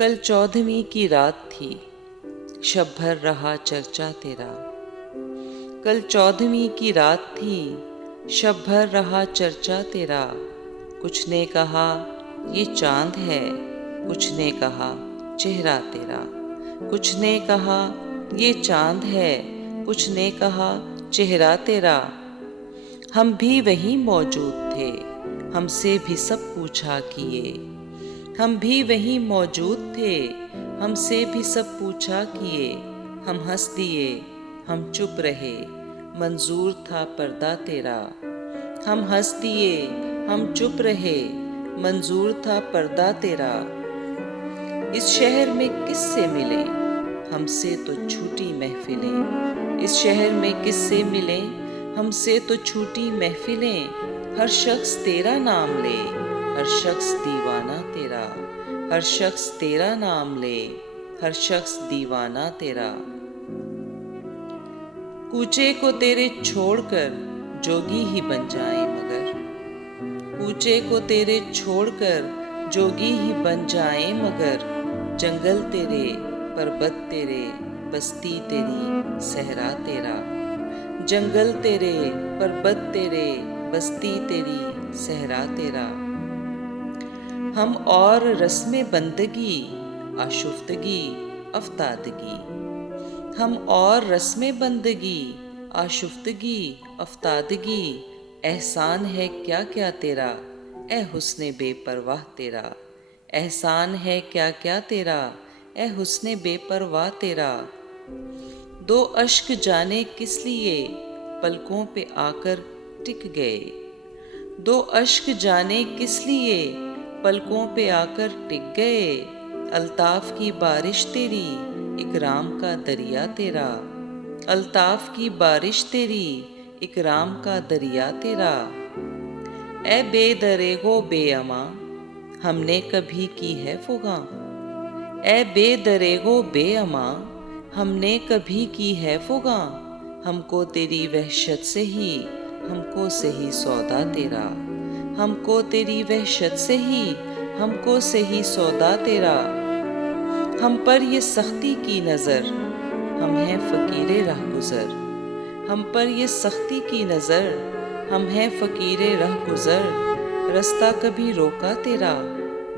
कल 14वीं की रात थी, शब भर रहा चर्चा तेरा। कल 14वीं की रात थी, शब भर रहा चर्चा तेरा। कुछ ने कहा ये चांद है, कुछ ने कहा चेहरा तेरा। कुछ ने कहा ये चांद है, कुछ ने कहा चेहरा तेरा। हम भी वहीं मौजूद थे, हमसे भी सब पूछा किए। हम भी वहीं मौजूद थे, हमसे भी सब पूछा किए। हम हंस दिए, हम चुप रहे, मंजूर था पर्दा तेरा। हम हंस दिए, हम चुप रहे, मंजूर था पर्दा तेरा। इस शहर में किससे मिले, हमसे तो छूटी महफिलें। इस शहर में किससे मिले, हमसे तो छूटी महफिलें। हर शख्स तेरा नाम ले, हर शख्स दीवाना तेरा। हर शख्स तेरा नाम ले, हर शख्स दीवाना तेरा। कूचे को तेरे छोड़कर जोगी ही बन जाए मगर। कूचे को तेरे छोड़कर जोगी ही बन जाए मगर। जंगल तेरे, पर्वत तेरे, बस्ती तेरी, सहरा तेरा। जंगल तेरे, पर्वत तेरे, बस्ती तेरी, सहरा तेरा। हम और रस्मे बंदगी, आशुफ्तगी, अफ्तादगी। हम और रस्मे बंदगी, आशुफ्तगी, अफ्तादगी। एहसान है क्या क्या तेरा, ए हुस्ने बेपरवाह तेरा। एहसान है क्या क्या तेरा, ए हुस्ने बेपरवाह तेरा। दो अश्क जाने किस लिए पलकों पे आकर टिक गए। दो अश्क जाने किस लिए पलकों पे आकर टिक गए। अल्ताफ की बारिश तेरी, इकराम का दरिया तेरा। अल्ताफ की बारिश तेरी, इकराम का दरिया तेरा। ए बेदरेगो बेअमा, हमने कभी की है फुगा। ए बेदरेगो बेअमा, हमने कभी की है फुगा। हमको तेरी वहशत से ही, हमको से ही सौदा तेरा। हमको तेरी वहशत से ही, हमको से ही सौदा तेरा। हम पर ये सख्ती की नज़र, हम हैं फ़कीरे रहगुज़र। हम पर ये सख्ती की नज़र, हम हैं फ़कीरे रहगुज़र। रास्ता कभी रोका तेरा,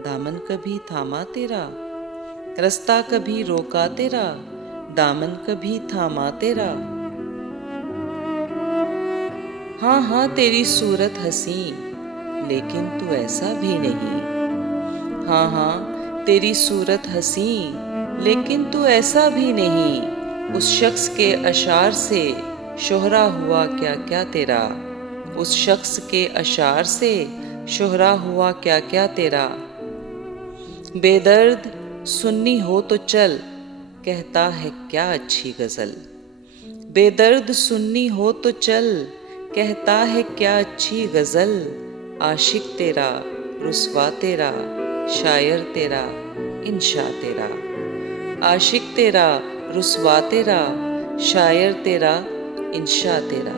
दामन कभी थामा तेरा। रास्ता कभी रोका तेरा, दामन कभी थामा तेरा। हाँ हाँ तेरी सूरत हसी, लेकिन तू ऐसा भी नहीं। हाँ हाँ तेरी सूरत हसी, लेकिन तू ऐसा भी नहीं। उस शख्स के अशार से शोहरा हुआ क्या क्या तेरा। उस शख्स के अशार से शोहरा हुआ क्या क्या तेरा। बेदर्द सुन्नी हो तो चल, कहता है क्या अच्छी गज़ल। बेदर्द सुन्नी हो तो चल, कहता है क्या अच्छी गज़ल। आशिक तेरा, रुसवा तेरा, शायर तेरा, इंशा तेरा। आशिक तेरा, रुसवा तेरा, शायर तेरा, इंशा तेरा।